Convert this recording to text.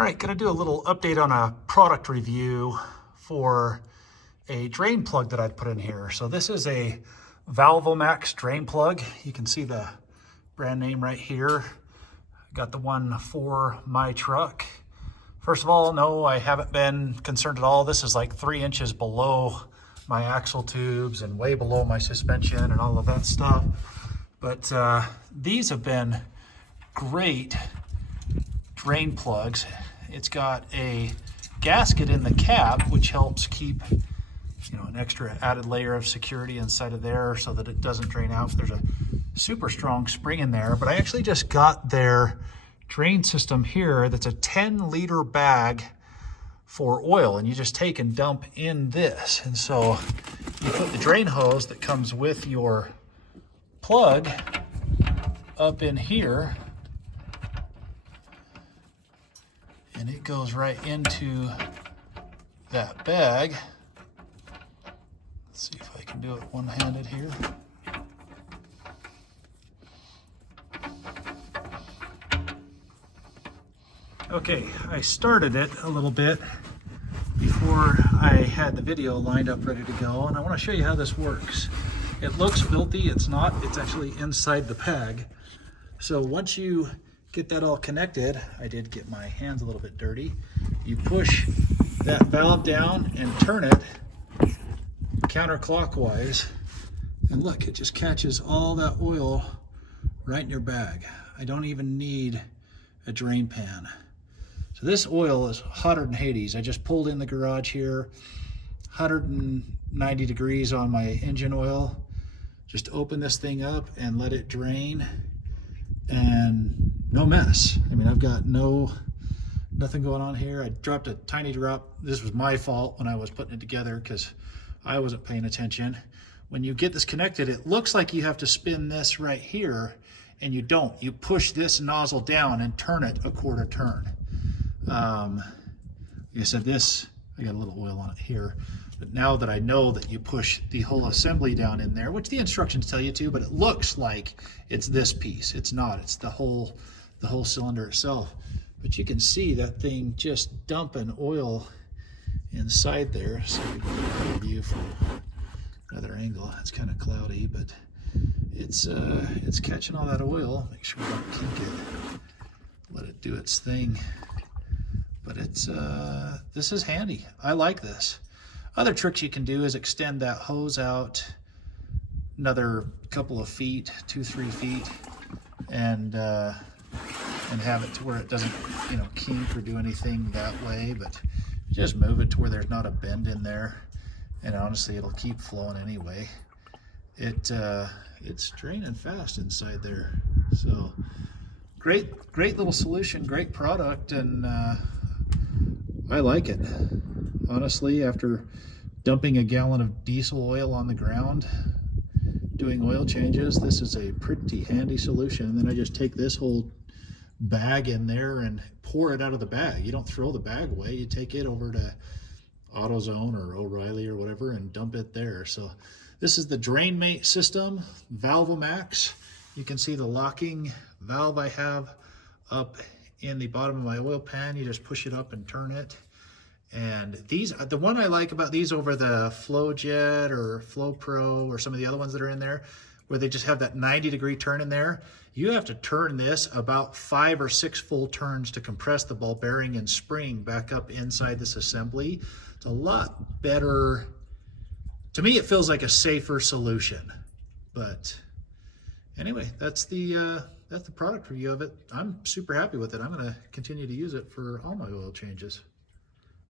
All right, gonna do a little update on a product review for a drain plug that I'd put in here. So this is a ValvoMax drain plug. You can see the brand name right here. Got the one for my truck. First of all, no, I haven't been concerned at all. This is like 3 inches below my axle tubes and way below my suspension and all of that stuff. But these have been great drain plugs. It's got a gasket in the cab, which helps keep, an extra added layer of security inside of there so that it doesn't drain out. There's a super strong spring in there, but I actually just got their drain system here that's a 10-liter bag for oil, and you just take and dump in this. And so you put the drain hose that comes with your plug up in here, and it goes right into that bag. Let's see if I can do it one-handed here. Okay, I started it a little bit before I had the video lined up ready to go, and I want to show you how this works. It looks filthy, it's not. It's actually inside the bag. So once you get that all connected, I did get my hands a little bit dirty. You push that valve down and turn it counterclockwise, and look, it just catches all that oil right in your bag. I don't even need a drain pan. So this oil is hotter than Hades. I just pulled in the garage here, 190 degrees on my engine oil. Just open this thing up and let it drain, and no mess. I mean, I've got nothing going on here. I dropped a tiny drop. This was my fault when I was putting it together because I wasn't paying attention. When you get this connected, it looks like you have to spin this right here, and you don't. You push this nozzle down and turn it a quarter turn. Like I said, I got a little oil on it here, but now that I know that you push the whole assembly down in there, which the instructions tell you to, but it looks like it's this piece. It's not. It's the whole cylinder itself. But you can see that thing just dumping oil inside there. So we can get a view from another angle. It's kind of cloudy, but it's catching all that oil. Make sure we don't kink it. Let it do its thing. But this is handy. I like this. Other tricks you can do is extend that hose out another couple of feet, 2-3 feet, and have it to where it doesn't, kink or do anything that way. But just move it to where there's not a bend in there, and honestly, it'll keep flowing anyway. It's draining fast inside there. So great little solution, great product, and I like it. Honestly, after dumping a gallon of diesel oil on the ground, doing oil changes, this is a pretty handy solution. And then I just take this whole bag in there and pour it out of the bag. You don't throw the bag away. You take it over to AutoZone or O'Reilly or whatever and dump it there. So this is the Drainmate system, ValvoMax. You can see the locking valve I have up in the bottom of my oil pan. You just push it up and turn it. And the one I like about these over the FlowJet or FlowPro or some of the other ones that are in there, where they just have that 90-degree turn in there, you have to turn this about 5 or 6 full turns to compress the ball bearing and spring back up inside this assembly. It's a lot better. To me, it feels like a safer solution. But anyway, that's the product review of it. I'm super happy with it. I'm going to continue to use it for all my oil changes.